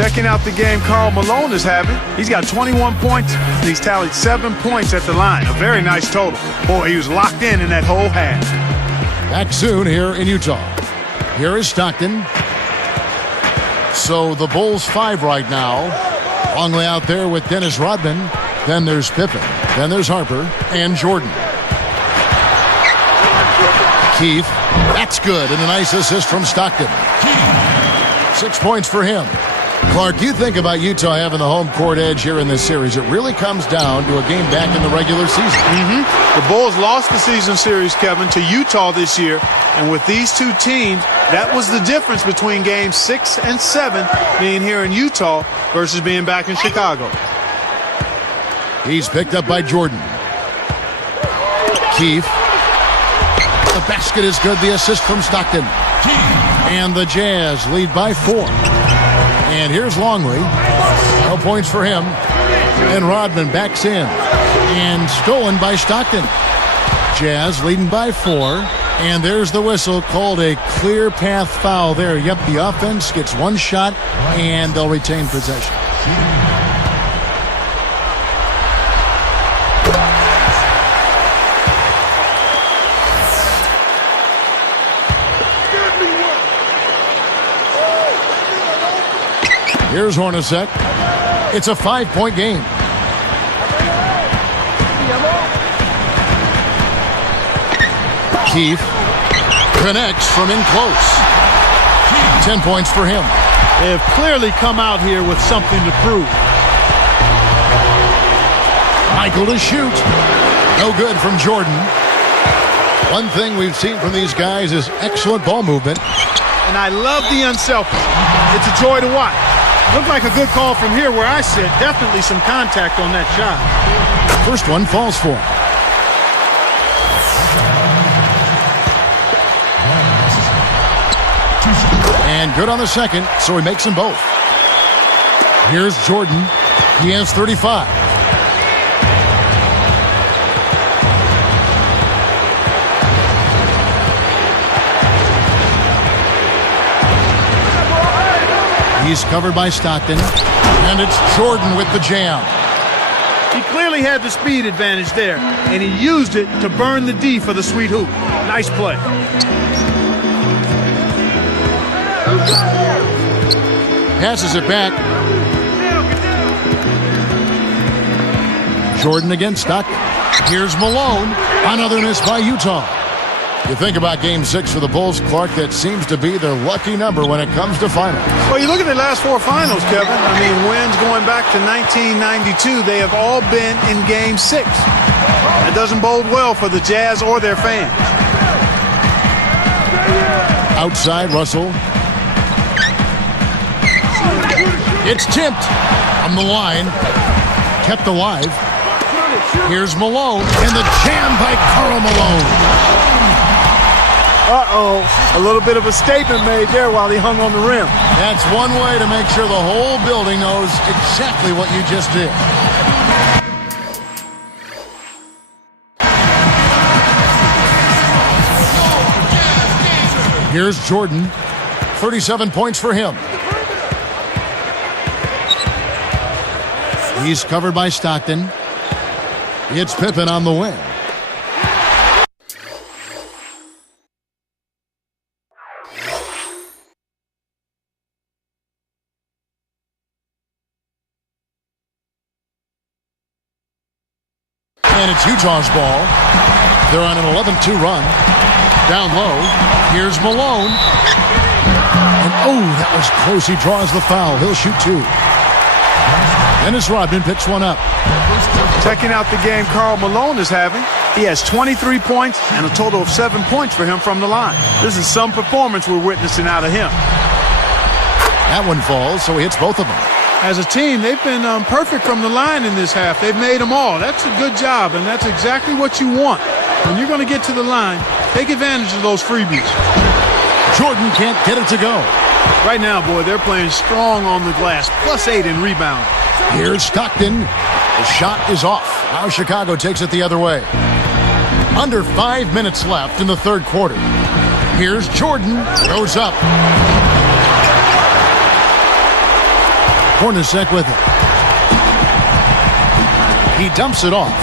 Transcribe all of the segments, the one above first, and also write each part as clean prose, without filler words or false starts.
Checking out the game Karl Malone is having. He's got 21 points, and he's tallied 7 points at the line. A very nice total. Boy, he was locked in that whole half. Back soon here in Utah. Here is Stockton. So the Bulls 5 right now. Longley out there with Dennis Rodman. Then there's Pippen. Then there's Harper and Jordan. Keith. That's good. And a nice assist from Stockton. 6 points for him. Clark, you think about Utah having the home court edge here in this series. It really comes down to a game back in the regular season. The Bulls lost the season series, Kevin, to Utah this year. And with these two teams, that was the difference between games 6 and 7 being here in Utah versus being back in Chicago. He's picked up by Jordan. Keith. The basket is good. The assist from Stockton. And the Jazz lead by 4. And here's Longley. No points for him. And Rodman backs in. And stolen by Stockton. Jazz leading by 4. And there's the whistle, called a clear path foul there. Yep, the offense gets one shot, and they'll retain possession. Here's Hornacek. It's a 5-point game. Keith connects from in close. 10 points for him. They have clearly come out here with something to prove. Michael to shoot. No good from Jordan. One thing we've seen from these guys is excellent ball movement. And I love the unselfish. It's a joy to watch. Looked like a good call from here where I sit. Definitely some contact on that shot. First one falls for him. And good on the second, so he makes them both. Here's Jordan. He has 35. He's covered by Stockton. And it's Jordan with the jam. He clearly had the speed advantage there, and he used it to burn the D for the sweet hoop. Nice play. Passes it back. Jordan against Stockton. Here's Malone. Another miss by Utah. You think about Game 6 for the Bulls, Clark, that seems to be their lucky number when it comes to finals. Well, you look at the last 4 finals, Kevin. I mean, wins going back to 1992, they have all been in Game 6. That doesn't bode well for the Jazz or their fans. Outside, Russell. It's tipped on the line. Kept alive. Here's Malone. And the jam by Karl Malone. Uh-oh. A little bit of a statement made there while he hung on the rim. That's one way to make sure the whole building knows exactly what you just did. Here's Jordan. 37 points for him. He's covered by Stockton. It's Pippen on the wing. And it's Utah's ball. They're on an 11-2 run. Down low. Here's Malone. And oh, that was close. He draws the foul. He'll shoot 2. Dennis Rodman picks one up. Checking out the game Karl Malone is having. He has 23 points and a total of 7 points for him from the line. This is some performance we're witnessing out of him. That one falls, so he hits both of them. As a team, they've been perfect from the line in this half. They've made them all. That's a good job, and that's exactly what you want. When you're going to get to the line, take advantage of those freebies. Jordan can't get it to go. Right now, boy, they're playing strong on the glass. +8 in rebound. Here's Stockton. The shot is off. Now Chicago takes it the other way. Under 5 minutes left in the third quarter. Here's Jordan. Goes up. Hornacek with it. He dumps it off.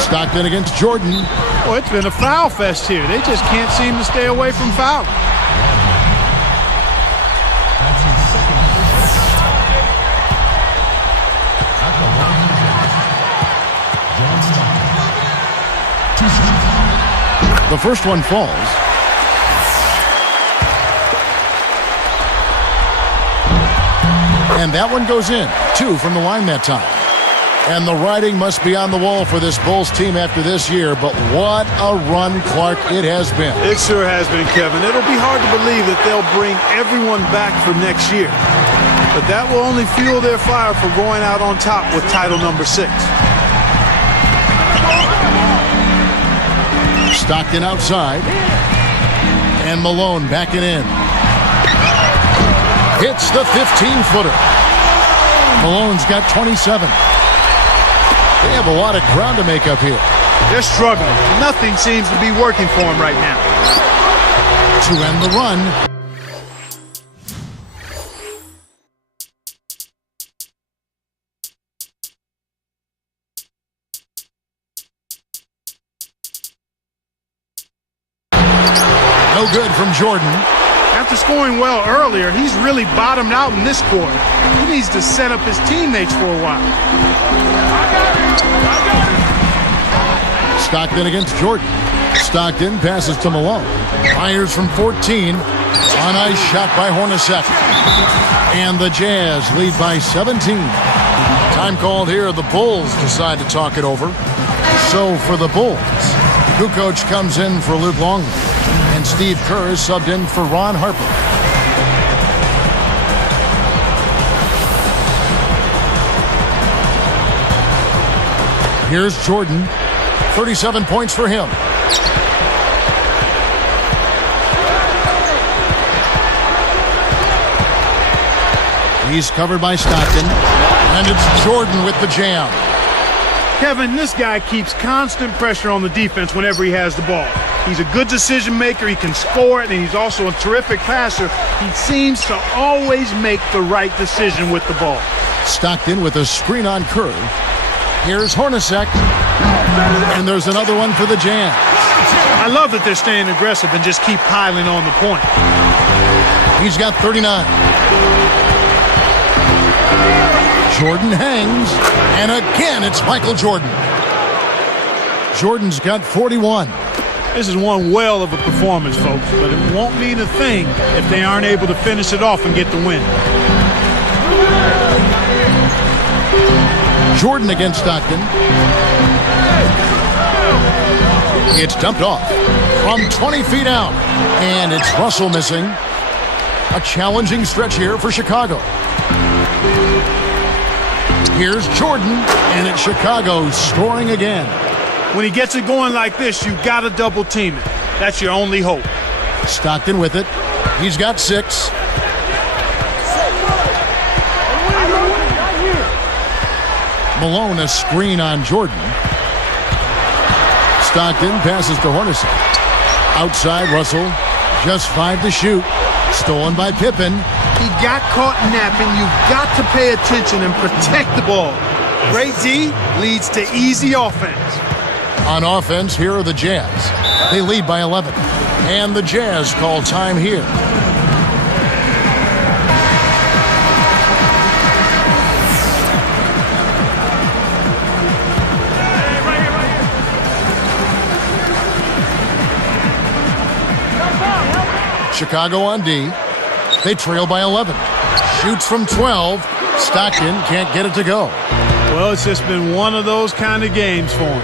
Stockton against Jordan. Well, it's been a foul fest here. They just can't seem to stay away from fouling. The first one falls. And that one goes in. 2 from the line that time. And the writing must be on the wall for this Bulls team after this year, but what a run, Clark, it has been. It sure has been, Kevin. It'll be hard to believe that they'll bring everyone back for next year. But that will only fuel their fire for going out on top with title number 6. Stockton outside. And Malone backing in. Hits the 15-footer. Malone's got 27. They have a lot of ground to make up here. They're struggling. Nothing seems to be working for them right now. To end the run. No good from Jordan. After scoring well earlier, he's really bottomed out in this quarter. He needs to set up his teammates for a while. Stockton against Jordan. Stockton passes to Malone. Fires from 14. On ice shot by Hornacek. And the Jazz lead by 17. Time called here. The Bulls decide to talk it over. So for the Bulls, Kukoc comes in for Luke Longley. And Steve Kerr is subbed in for Ron Harper. Here's Jordan. 37 points for him. He's covered by Stockton. And it's Jordan with the jam. Kevin, this guy keeps constant pressure on the defense whenever he has the ball. He's a good decision maker. He can score it, and he's also a terrific passer. He seems to always make the right decision with the ball. Stockton with a screen on Kerr. Here's Hornacek. And there's another one for the Jazz. I love that they're staying aggressive and just keep piling on the point. He's got 39. Jordan hangs. And again, it's Michael Jordan. Jordan's got 41. This is one whale of a performance, folks, but it won't mean a thing if they aren't able to finish it off and get the win. Jordan against Stockton. It's dumped off from 20 feet out. And it's Russell missing. A challenging stretch here for Chicago. Here's Jordan, and it's Chicago scoring again. When he gets it going like this, you've got to double team it. That's your only hope. Stockton with it. He's got 6. Malone a screen on Jordan. Stockton passes to Hornacek. Outside Russell. Just 5 to shoot. Stolen by Pippen. He got caught napping. You've got to pay attention and protect the ball. Great D leads to easy offense. On offense, here are the Jazz. They lead by 11. And the Jazz call time here. Chicago on D. They trail by 11. Shoots from 12. Stockton can't get it to go. Well, it's just been one of those kind of games for him.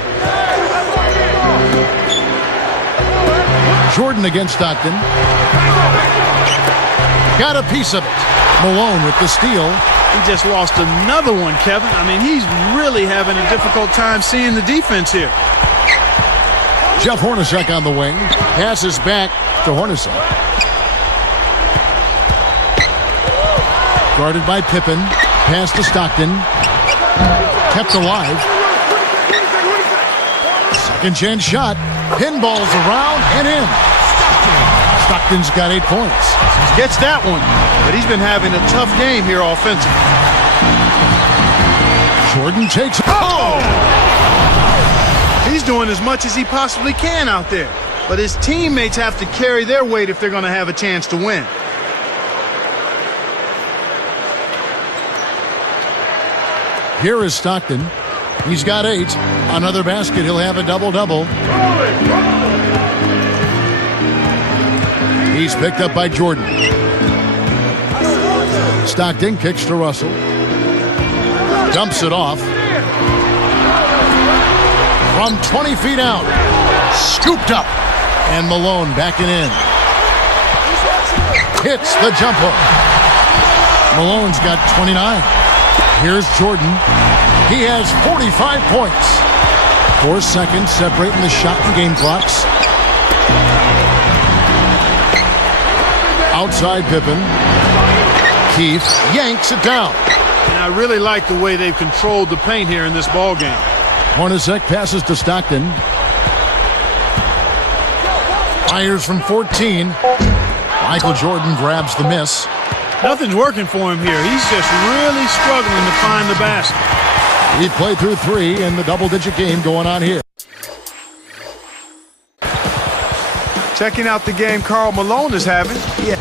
Jordan against Stockton. Got a piece of it. Malone with the steal. He just lost another one, Kevin. I mean, he's really having a difficult time seeing the defense here. Jeff Hornacek on the wing. Passes back to Hornacek. Guarded by Pippen. Pass to Stockton. Kept alive. Second chance shot. Pinballs around and in. Stockton Stockton's got 8 points. Gets that one, but he's been having a tough game here offensively. Jordan takes. Oh! He's doing as much as he possibly can out there, but his teammates have to carry their weight if they're going to have a chance to win. Here is Stockton. He's got 8. Another basket. He'll have a double-double. He's picked up by Jordan. Stockton kicks to Russell. Dumps it off. From 20 feet out. Scooped up. And Malone backing in. Hits the jump hook. Malone's got 29. Here's Jordan. He has 45 points. 4 seconds separating the shot and game clocks. Outside Pippen. Keith yanks it down. And I really like the way they've controlled the paint here in this ball game. Hornacek passes to Stockton. Fires from 14. Michael Jordan grabs the miss. Nothing's working for him here. He's just really struggling to find the basket. He played through 3 in the double-digit game going on here. Checking out the game Karl Malone is having. Yeah.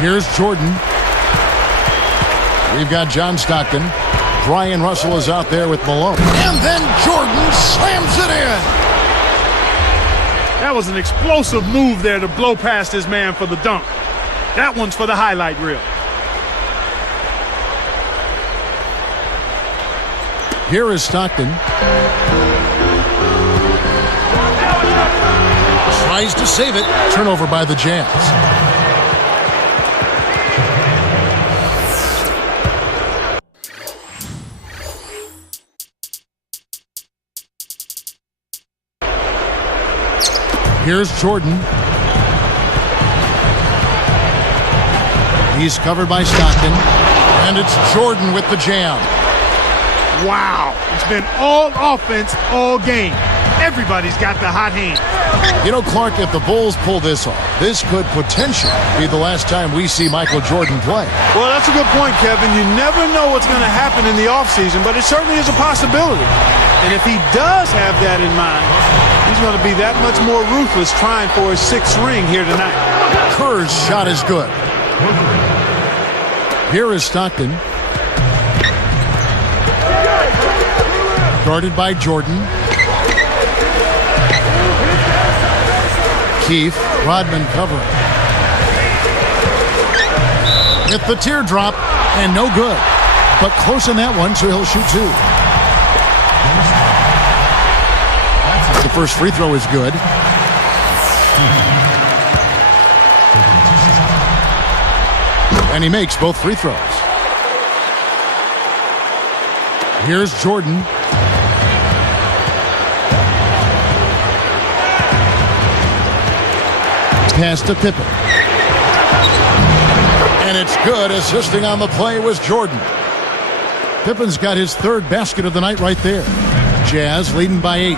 Here's Jordan. We've got John Stockton. Brian Russell is out there with Malone. And then Jordan slams it in. That was an explosive move there to blow past his man for the dunk. That one's for the highlight reel. Here is Stockton. Tries to save it. Turnover by the Jazz. Here's Jordan. He's covered by Stockton. And it's Jordan with the jam. Wow. It's been all offense all game. Everybody's got the hot hand. You know, Clark, if the Bulls pull this off, this could potentially be the last time we see Michael Jordan play. Well, that's a good point, Kevin. You never know what's going to happen in the offseason, but it certainly is a possibility. And if he does have that in mind, he's going to be that much more ruthless trying for his 6th ring here tonight. Kerr's shot is good. Here is Stockton. Guarded by Jordan. Keith, Rodman covering. Hit the teardrop, and no good. But close in that one, so he'll shoot 2. The first free throw is good. And he makes both free throws. Here's Jordan. Pass to Pippen. And it's good. Assisting on the play was Jordan. Pippen's got his 3rd basket of the night right there. Jazz leading by 8.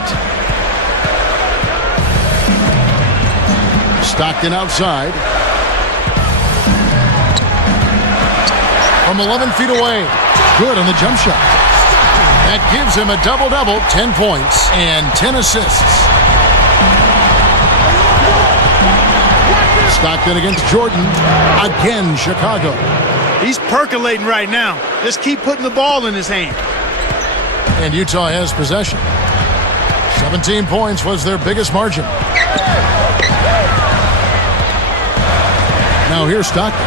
Stockton outside. From 11 feet away. Good on the jump shot. That gives him a double-double, 10 points and 10 assists. Stockton against Jordan. Again, Chicago. He's percolating right now. Just keep putting the ball in his hand. And Utah has possession. 17 points was their biggest margin. Now here's Stockton.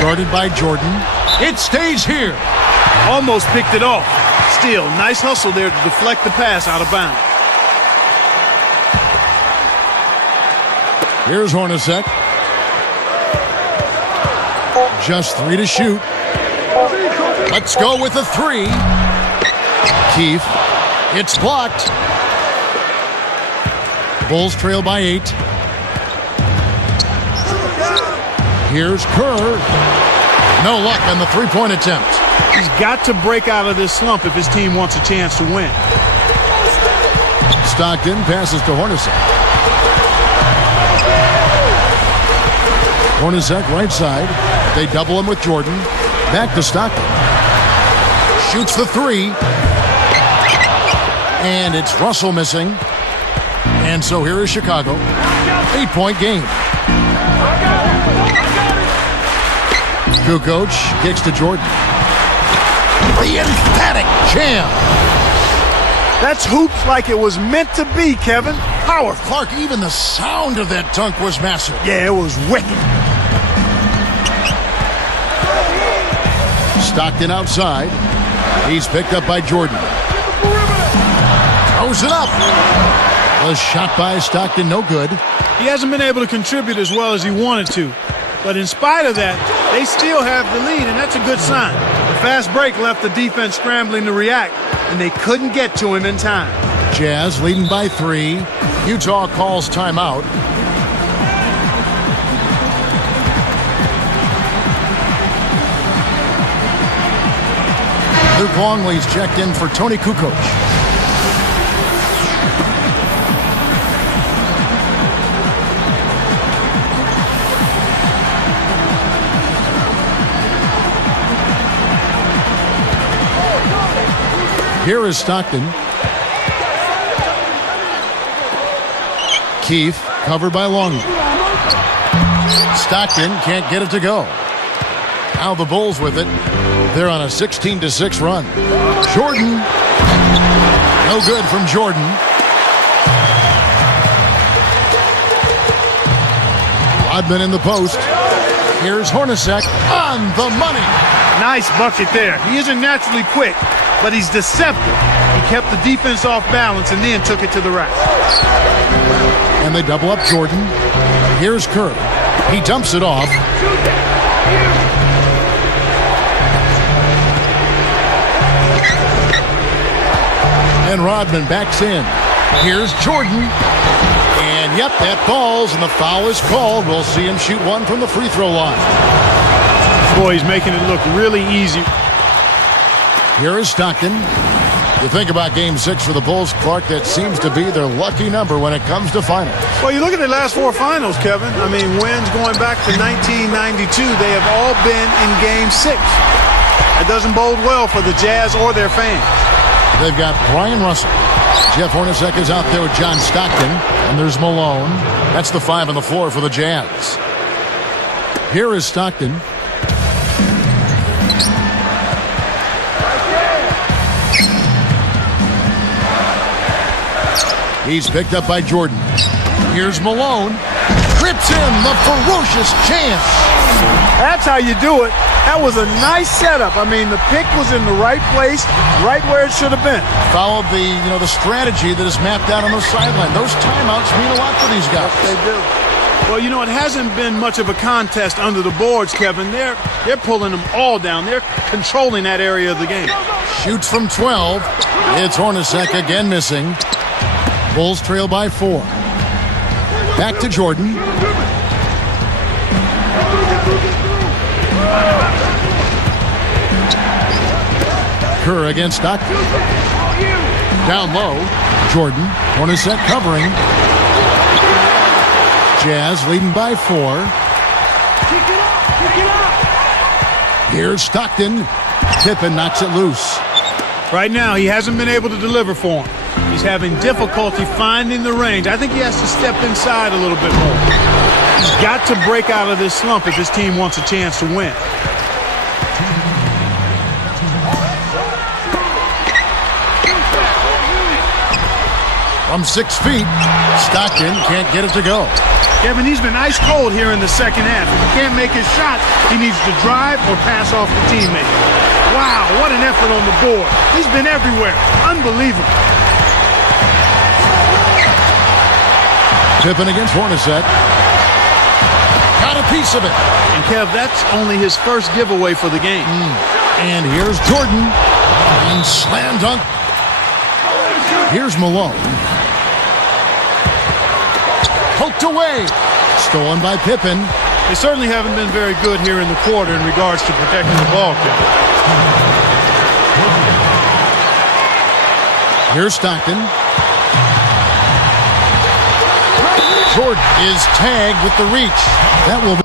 Guarded by Jordan. It stays here. Almost picked it off. Still, nice hustle there to deflect the pass out of bounds. Here's Hornacek. Just 3 to shoot. Let's go with a 3. Keith. It's blocked. Bulls trail by 8. Here's Kerr. No luck on the three-point attempt. He's got to break out of this slump if his team wants a chance to win. Stockton passes to Hornacek. Hornacek right side. They double him with Jordan. Back to Stockton. Shoots the three. And it's Russell missing. And so here is Chicago. 8-point game. Kukoc kicks to Jordan. The emphatic jam. That's hoops like it was meant to be, Kevin. Howard Clark, even the sound of that dunk was massive. Yeah, it was wicked. Stockton outside. He's picked up by Jordan. Throws it up. The shot by Stockton, no good. He hasn't been able to contribute as well as he wanted to. But in spite of that, they still have the lead, and that's a good sign. The fast break left the defense scrambling to react, and they couldn't get to him in time. Jazz leading by 3. Utah calls timeout. Luke Longley's checked in for Tony Kukoc. Here is Stockton. Keith covered by Longley. Stockton can't get it to go. Now the Bulls with it. They're on a 16-6 run. Jordan. No good from Jordan. Rodman in the post. Here's Hornacek on the money. Nice bucket there. He isn't naturally quick, but he's deceptive. He kept the defense off balance and then took it to the rack. And they double up Jordan. Here's Kerr. He dumps it off. And Rodman backs in. Here's Jordan. And yep, that falls, and the foul is called. We'll see him shoot one from the free throw line. Boy, he's making it look really easy. Here is Stockton. You think about Game 6 for the Bulls, Clark, that seems to be their lucky number when it comes to finals. Well, you look at the last 4 finals, Kevin. I mean, wins going back to 1992. They have all been in Game 6. It doesn't bode well for the Jazz or their fans. They've got Brian Russell. Jeff Hornacek is out there with John Stockton. And there's Malone. That's the 5 on the floor for the Jazz. Here is Stockton. He's picked up by Jordan. Here's Malone. Trips in the ferocious chance. That's how you do it. That was a nice setup. I mean, the pick was in the right place, right where it should have been. Followed the strategy that is mapped out on the sideline. Those timeouts mean a lot for these guys. Yes, they do. Well, you know, it hasn't been much of a contest under the boards, Kevin. They're pulling them all down. They're controlling that area of the game. Shoots from 12. It's Hornacek again missing. Bulls trail by 4. Back to Jordan. Kerr against Stockton. Down low. Jordan. Hornacek covering. Jazz leading by 4. Here's Stockton. Pippen knocks it loose. Right now, he hasn't been able to deliver for him. He's having difficulty finding the range. I think he has to step inside a little bit more. He's got to break out of this slump if his team wants a chance to win. From 6 feet, Stockton can't get it to go. Kevin, he's been ice cold here in the second half. If he can't make his shot, he needs to drive or pass off the teammate. Wow, what an effort on the board. He's been everywhere. Unbelievable. Pippen against Hornacek. Got a piece of it. And Kev, that's only his first giveaway for the game. And here's Jordan. And slam dunk. Here's Malone. poked away. Stolen by Pippen. They certainly haven't been very good here in the quarter in regards to protecting the ball, Kevin. Here's Stockton. Jordan is tagged with the reach. That will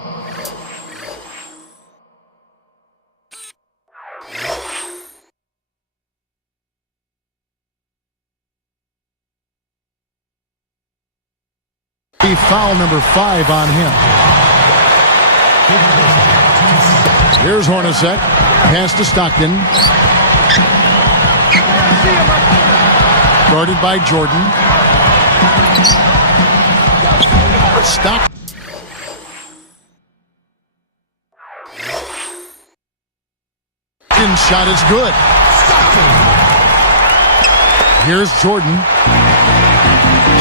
be foul number 5 on him. Here's Hornacek. Pass to Stockton. Guarded by Jordan. Stockton. Shot is good. Here's Jordan.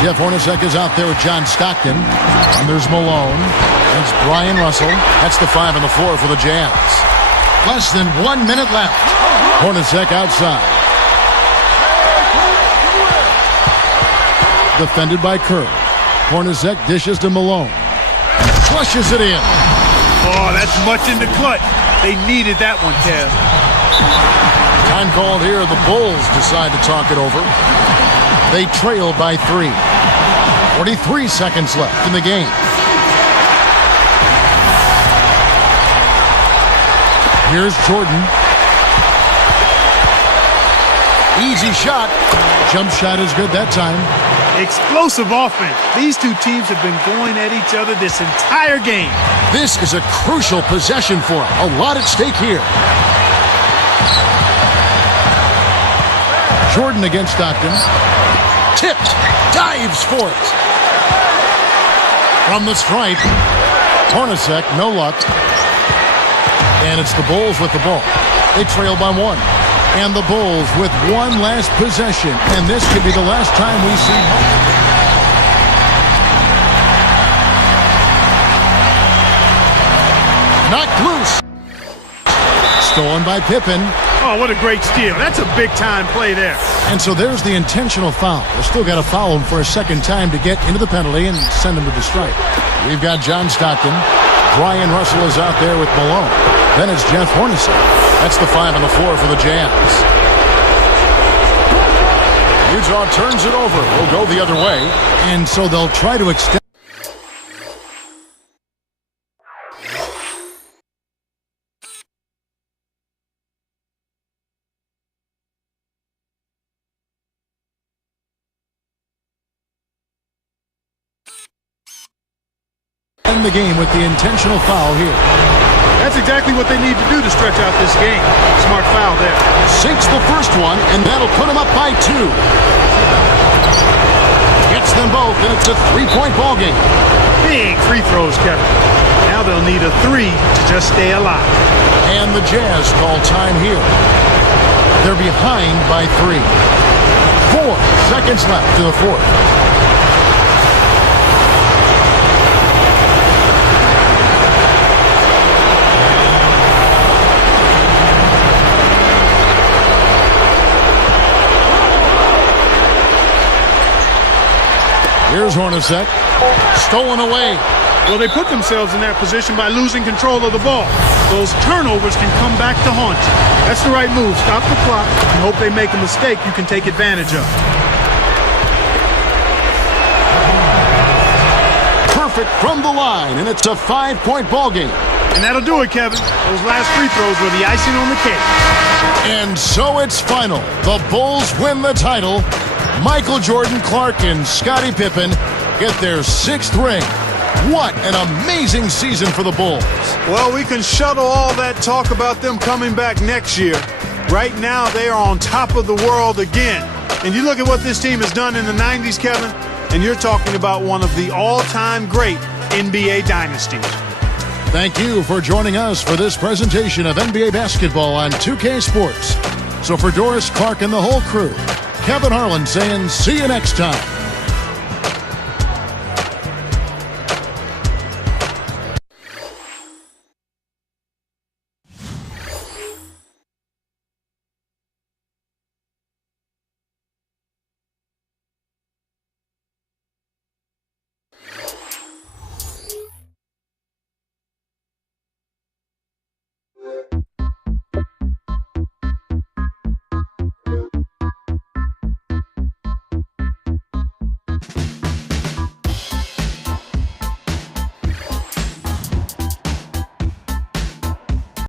Jeff Hornacek is out there with John Stockton. And there's Malone. That's Brian Russell. That's the 5 on the floor for the Jazz. Less than 1 minute left. Hornacek outside. Defended by Kerr. Hornacek dishes to Malone. Flushes it in. Oh, that's much in the clutch. They needed that one, Kev. Time called here. The Bulls decide to talk it over. They trail by 3. 43 seconds left in the game. Here's Jordan. Easy shot. Jump shot is good that time. Explosive offense. These two teams have been going at each other this entire game. This is a crucial possession for them. A lot at stake here. Jordan against Stockton. Tipped. Dives for it. From the stripe. Hornacek, no luck. And it's the Bulls with the ball. They trail by 1. And the Bulls with one last possession. And this could be the last time we see him. Knocked loose. Stolen by Pippen. Oh, what a great steal. That's a big-time play there. And so there's the intentional foul. They still got to foul him for a second time to get into the penalty and send him to the stripe. We've got John Stockton. Brian Russell is out there with Malone. Then it's Jeff Hornacek. That's the 5 on the floor for the Jazz. Utah turns it over. Will go the other way. And so they'll try to extend. The game with the intentional foul here. That's exactly what they need to do to stretch out this game. Smart foul there. Sinks the first one, and that'll put them up by 2. Gets them both, and it's a 3-point ball game. Big free throws, Kevin. Now they'll need a 3 to just stay alive. And the Jazz call time here. They're behind by 3. 4 seconds left to the 4th. Here's Hornacek. Stolen away. Well, they put themselves in that position by losing control of the ball. Those turnovers can come back to haunt you. That's the right move. Stop the clock and hope they make a mistake you can take advantage of. Perfect from the line, and it's a 5-point ball game. And that'll do it, Kevin. Those last free throws were the icing on the cake. And so it's final. The Bulls win the title. Michael Jordan, Clark, and Scottie Pippen get their 6th ring. What an amazing season for the Bulls. Well, we can shuttle all that talk about them coming back next year. Right now, they are on top of the world again. And you look at what this team has done in the 90s, Kevin, and you're talking about one of the all-time great NBA dynasties. Thank you for joining us for this presentation of NBA basketball on 2K Sports. So for Doris, Clark, and the whole crew, Kevin Harlan saying see you next time.